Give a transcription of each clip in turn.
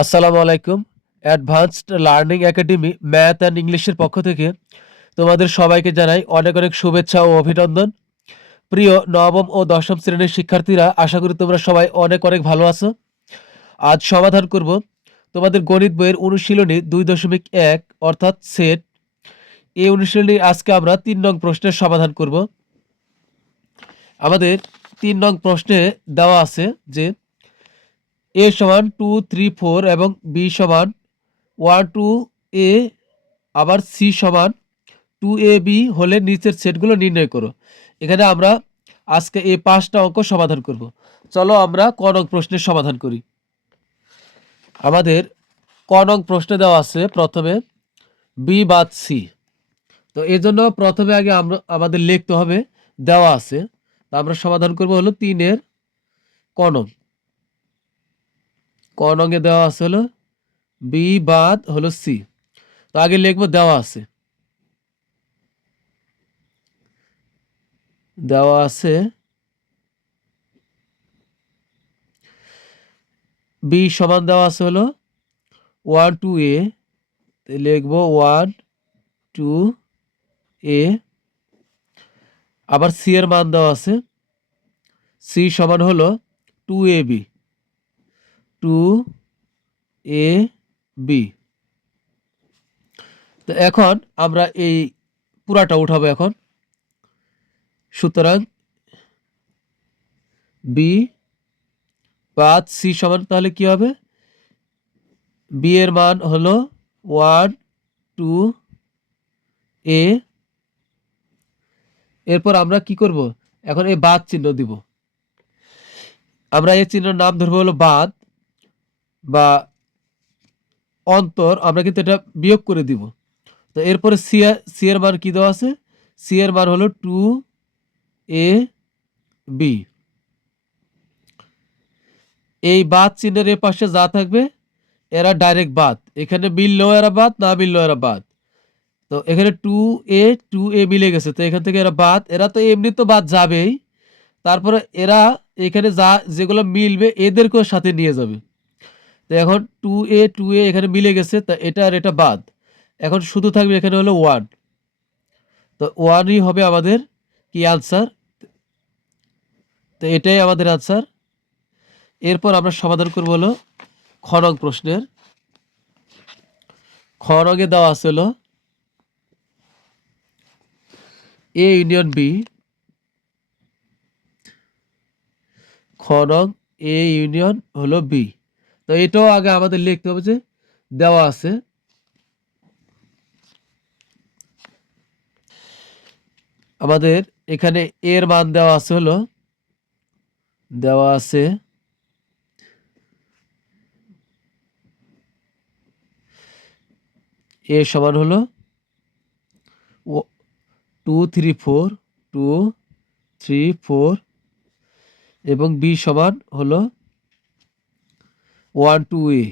আসসালামু আলাইকুম। Advanced learning academy math and ইংলিশের পক্ষ থেকে তোমাদের সবাইকে জানাই অনেক অনেক শুভেচ্ছা ও অভিনন্দন। প্রিয় নবম ও দশম শ্রেণীর শিক্ষার্থীরা, আশা করি তোমরা সবাই অনেক অনেক ভালো আছো। আজ সমাধান করব তোমাদের গণিত বইয়ের অনুশীলনী 2.1 অর্থাৎ সেট। এই অনুশীলনী আজকে আমরা 3 নং প্রশ্নের সমাধান করব। আমাদের 3 নং প্রশ্নে দেওয়া আছে যে a সমান 2, 3, 4 এবং b সমান 1, 2, a আবার c সমান 2ab হলে নিচের সেটগুলো নির্ণয় করো। এখানে আমরা আজকে এই 5টা অঙ্ক সমাধান করব। চলো আমরা ক নং প্রশ্নের সমাধান করি। আমাদের ক নং প্রশ্নে দেওয়া আছে প্রথমে b বাদ c। তো এই জন্য প্রথমে আগে আমাদের লিখতে হবে দেওয়া আছে। তো আমরা সমাধান করব হলো 3-এর ক নং। ক নং এ দেওয়া আছে হলো b বাদ হলো c। তো আগে লিখবো দেওয়া আছে। দেওয়া আছে b সমান দেওয়া আছে হলো 1, 2a, লিখবো 1, 2a। আবার c এর মান দেওয়া আছে, c সমান হলো 2ab, 2ab। তো এখন আমরা এই পুরাটা উঠাবো এখন। সুতরাং b বাদ c সমান তাহলে কি হবে, b এর মান হলো 1, 2a। এরপর আমরা কি করব, এখন এই বাদ চিহ্ন দিব। আমরা এই চিহ্নের নাম ধরবো হলো বাদ বা অন্তর। আমরা কিন্তু এটা বিয়োগ করে দিব। তো এরপরে সি এর মান কি দেওয়া আছে, সি এর মান হলো 2ab। এই বাদ চিহ্নের এর পাশে যা থাকবে এরা ডাইরেক্ট বাদ, এখানে মিললেও এরা বাদ, না মিললেও এরা বাদ। তো এখানে 2a মিলে গেছে, তো এখান থেকে এরা বাদ। এরা তো এমনি তো বাদ যাবেই, তারপরে এরা এখানে যা যেগুলো মিলবে এদেরকেও সাথে নিয়ে যাবে। তো এখন 2a এখানে মিলে গেছে, তা এটা আর এটা বাদ। এখন শুধু থাকবে এখানে হলো 1। তো 1ই হবে আমাদের কি আনসার। তো এটাই আমাদের আনসার। এরপর আমরা সমাধান করব হলো খ নং প্রশ্নের। খ নঙে দেওয়া আছে হলো এ ইউনিয়ন বি। খ নং এ ইউনিয়ন হলো বি। তো এটাও আগে আমাদের লিখতে হবে যে দেওয়া আছে। আমাদের এখানে এর মান দেওয়া আছে হলো, দেওয়া আছে এ সমান হলো 2, 3, 4, 2, 3, 4 এবং বি সমান হলো 1, 2a,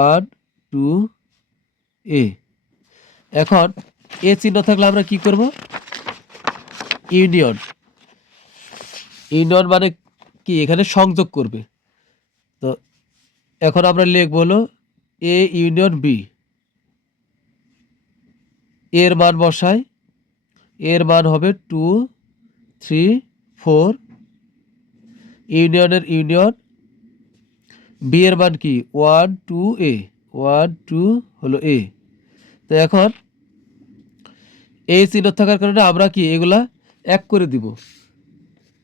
1, 2a। এখন এ চিহ্ন থাকলে আমরা কি করব, ইউনিয়ন। ইউনিয়ন মানে কি, এখানে সংযোগ করবে। তো এখন আমরা লিখব হলো এ ইউনিয়ন বি। এর মান বসাই, এর মান হবে 2, 3, 4। ইউনিয়নের ইউনিয়ন, বি এর মান কি 1, 2a, 1, 2 হলো এ। তো এখন এই চিহ্ন থাকার কারণে আমরা কি এগুলা এক করে দিব।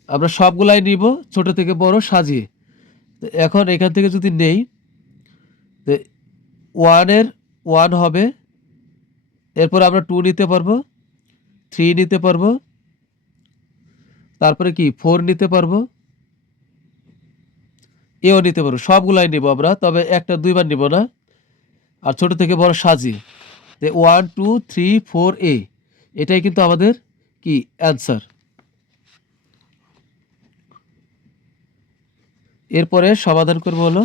আমরা সবগুলাই নিব ছোট থেকে বড় সাজিয়ে। তো এখন এখান থেকে যদি নেই, তো 1-এর 1 হবে। এরপর আমরা 2 নিতে পারবো, 3 নিতে পারবো, তারপরে কি 4 নিতে পারবো, এও নিতে পারবো। সবগুলাই নিব আমরা, তবে একটা দুইবার নিব না। আর ছোট থেকে বড় সাজিয়ে 1, 2, 3, 4a, এটাই কিন্তু আমাদের কি অ্যান্সার। এরপরে সমাধান করব হলো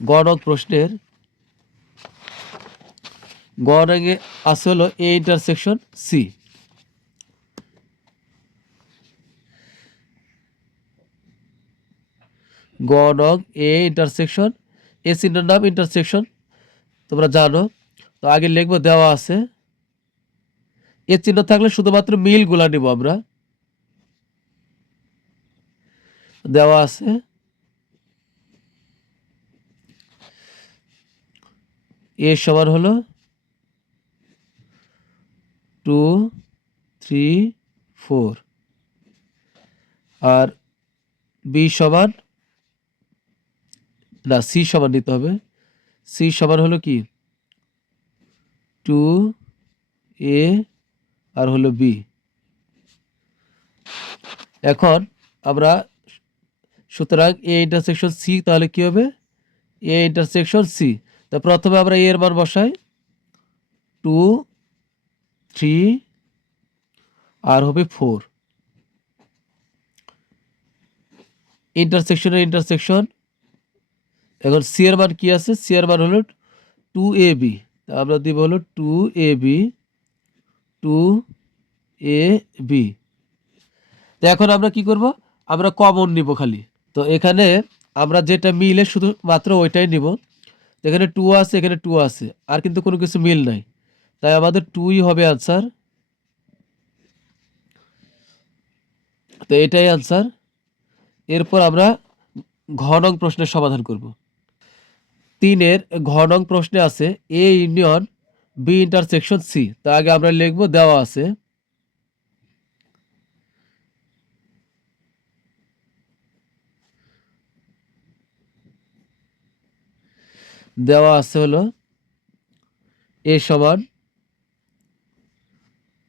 গ নং প্রশ্নের। গ নঙে আছে হলো এ ইন্টারসেকশন সি। গ নং এ ইন্টারসেকশন এ চিহ্নের নাম ইন্টারসেকশন, তোমরা জানো। তো আগে লিখবো দেওয়া আছে, এ চিহ্ন থাকলে শুধুমাত্র মিলগুলা নিব আমরা। দেওয়া আছে এ সমান হলো 2 3 4 আর বি সমান না সি সমান নিতে হবে, সি সমান হলো কি 2 এ আর হলো বি। এখন আমরা সুতরাং এ ইন্টারসেকশন সি তাহলে কি হবে এ ইন্টারসেকশন সি। তা প্রথমে আমরা এ এর মান বসাই 2 3 আর হবে 4, ইন্টারসেকশনের ইন্টারসেকশন। এখন সি এর মান কি আছে, সি এর মান হলো 2ab, তা আমরা দিব হলো 2ab 2ab। তো এখন আমরা কি করব, আমরা কমন নিব খালি। তো এখানে আমরা যেটা মিলে শুধুমাত্র ওইটাই নিব। এখানে 2 আছে, এখানে 2 আছে, আর কিন্তু কোনো কিছু মিল নাই, তাই আমাদের 2ই হবে আনসার। তো এটাই আনসার। এরপর আমরা ঘ নং প্রশ্নের সমাধান করব। 3-এর ঘ নং প্রশ্নে আছে A union B intersection C. তা আগে আমরা লিখব দেওয়া আছে, দেওয়া আছে হলো এ সমান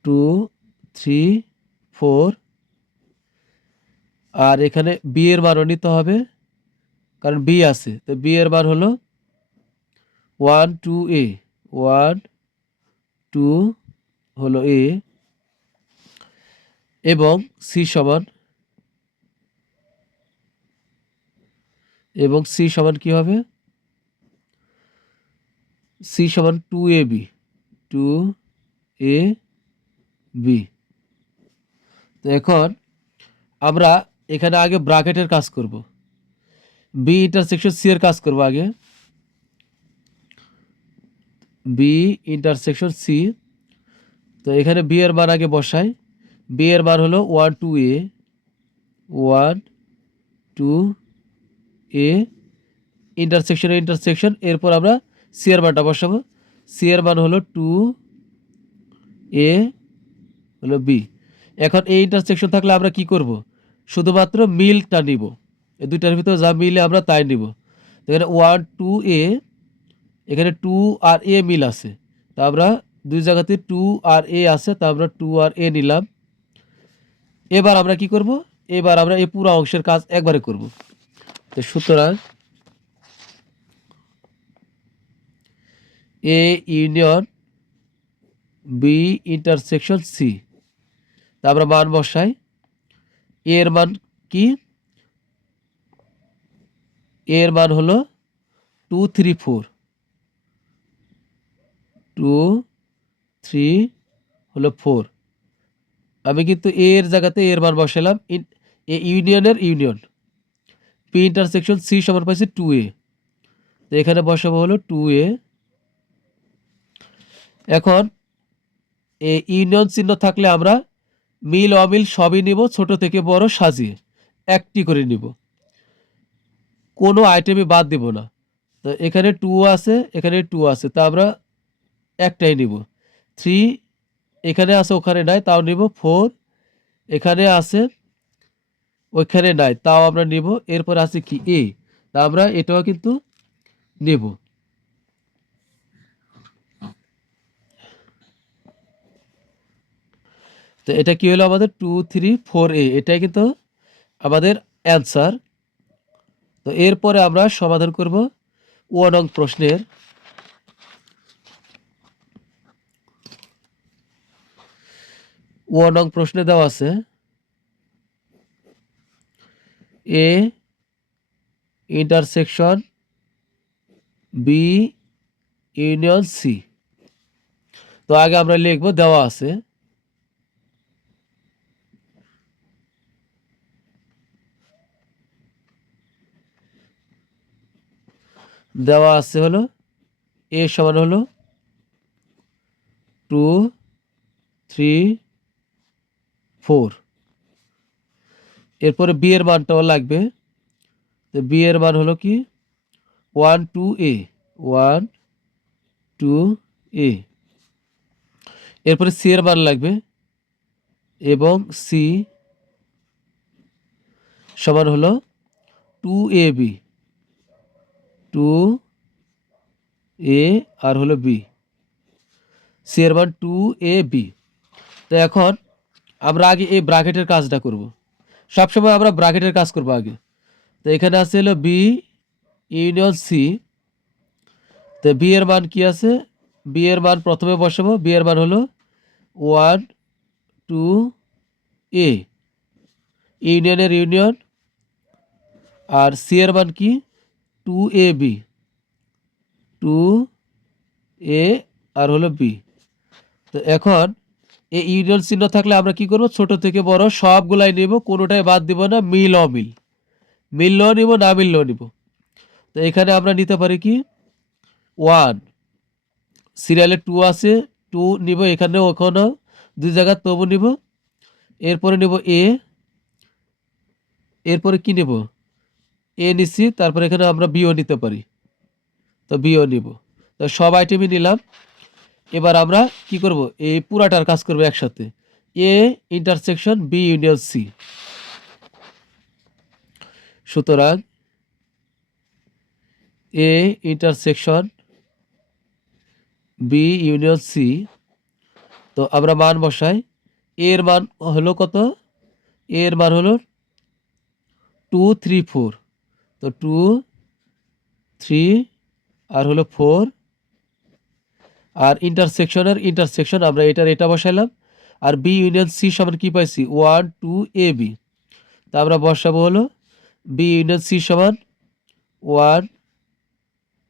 2 3 4 আর এখানে বি এর মানও নিতে হবে, কারণ বি আছে। তো বি এর মান হলো 1 2 এ 1 2 হলো এ, এবং সি সমান কি হবে, সি সমান 2ab 2ab। তো এখন আমরা এখানে আগে ব্র্যাকেটের কাজ করব, বি ইন্টারসেকশন সি এর কাজ করব আগে। বি ইন্টারসেকশন সি, তো এখানে বি এর মান আগে বসাই। বি এর মান হলো 1 2 এ 1 2 এ, ইন্টারসেকশন। এরপর আমরা সি এর মানটা বসাবো, সি এর মান হলো 2 এ হলো বি। এখন এই ইন্টারসেকশন থাকলে আমরা কি করব, শুধুমাত্র মিলটা নিব, এই দুইটার ভিতরে যা মিলে আমরা তাই নিব। এখানে 1 2 এ, এখানে 2 আর এ মিল আছে, তা আমরা দুই জায়গাতে 2 আর এ আছে, তা আমরা 2 আর এ নিলাম। এবার আমরা কি করব, এবার আমরা এই পুরো অংশের কাজ একবারে করব। তো সুতরাং A union B intersection C, তা আমরা মান বসাই। এর মান কি, এর মান হলো 2 3 4 2 3 হলো 4। আমি কিন্তু এর জায়গাতে এর মান বসালাম, এ ইউনিয়নের ইউনিয়ন, পি ইন্টারসেকশন সি সমান পাইছে 2a, তো এখানে বসাবো হলো 2a। এখন এই ইউনিয়ন চিহ্ন থাকলে আমরা মিল অমিল সবই নিব, ছোট থেকে বড় সাজিয়ে একটি করে নিব, কোনো আইটেমই বাদ দিব না। তো এখানে 2 আছে, এখানে 2 আছে, তা আমরা একটাই নিব। 3 এখানে আছে ওখানে নাই, তাও নিব। 4 এখানে আছে ওইখানে নাই, তাও আমরা নিব। এরপর আছে কি এ, তা আমরা এটাও কিন্তু নেব। তো এটা কি হলো আমাদের 2 3 4a, এটাই কিন্তু আমাদের অ্যান্সার। তো এরপরে আমরা সমাধান করব ও নং প্রশ্নের। ও নং প্রশ্নে দেওয়া আছে A intersection B union C. তো আগে আমরা লিখব দেওয়া আছে দেওয়া আছে হলো এ সমান হলো 2 3 4। এরপরে বি এর মানটাও লাগবে। তো বি এর মান হলো কি 1 2 এ 1 2 এ। এরপরে সি এর মান লাগবে এবং সি সমান হলো 2 এ বি 2 এ আর হলো বি। সি এর মান 2 এ বি। তো এখন আমরা আগে এই ব্র্যাকেটের কাজটা করব। সবসময় আমরা ব্র্যাকেটের কাজ করব আগে। তো এখানে আছে হলো বি ইউনিয়ন সি। তো বি এর মান কি আছে? বি এর মান প্রথমে বসাবো। বি এর মান হলো 1 2 এ ইউনিয়নের ইউনিয়ন। আর সি এর মান কি 2 এ বি 2 এ আর হলো বি। তো এখন এই ইউনিয়ন চিহ্ন থাকলে আমরা কি করব? ছোট থেকে বড় সবগুলাই নিব, কোনোটাই বাদ দিব না। মিল অমিল, মিললেও নিব, না মিললেও নিব। তো এখানে আমরা নিতে পারি কি 1, সিরিয়ালে 2 আছে 2 নিব, এখানেও ওখানেও দুই জায়গা তবু নিব। এরপরে নিব এ, এরপরে কি নিব? এ নিছি, তারপরে এখানে আমরা বিও নিতে পারি। তো বিও নিব। তো সব আইটেমই নিলাম। এবার আমরা কি করব? এই পুরাটার কাজ করব একসাথে। A intersection B union C. সুতরাং A intersection B union C. তো আমরা মান বসাই। এর মান হলো কত? এর মান হলো 2 3 4। তো 2 3 আর হলো 4। আর ইন্টারসেকশন আমরা এটা বসাইলাম। আর বি ইউনিয়ন সি সমান কি পাইছি? 1 2 এ বি। তা আমরা বসাবো হলো বি ইউনিয়ন সি সমান 1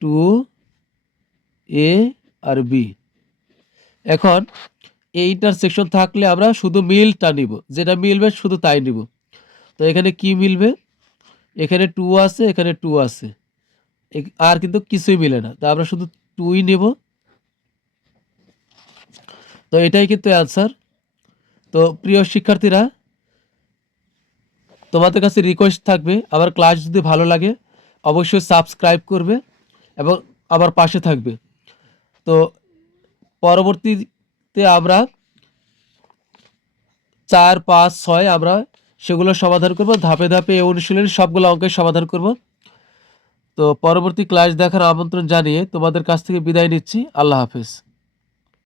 2 এ আর বি। এখন এই ইন্টারসেকশন থাকলে আমরা শুধু মিলটা নিব, যেটা মিলবে শুধু তাই নিব। তো এখানে কি মিলবে? এখানে 2 আছে, এখানে 2 আছে, আর কিন্তু কিছুই মিলে না। তো আমরা শুধু 2ই নেব। তো এটাই কিন্তু অ্যান্সার। তো প্রিয় শিক্ষার্থীরা, তোমাদের কাছে রিকোয়েস্ট থাকবে আমার ক্লাস যদি ভালো লাগে অবশ্যই সাবস্ক্রাইব করবে এবং আমার পাশে থাকবে। তো পরবর্তীতে আমরা 4 5 6 আমরা সেগুলো সমাধান করব। ধাপে ধাপে এই অনুশীলনের সবগুলো অঙ্কের সমাধান করব। তো পরবর্তী ক্লাস দেখার আমন্ত্রণ জানিয়ে তোমাদের কাছ থেকে বিদায় নিচ্ছি। আল্লাহ হাফেজ।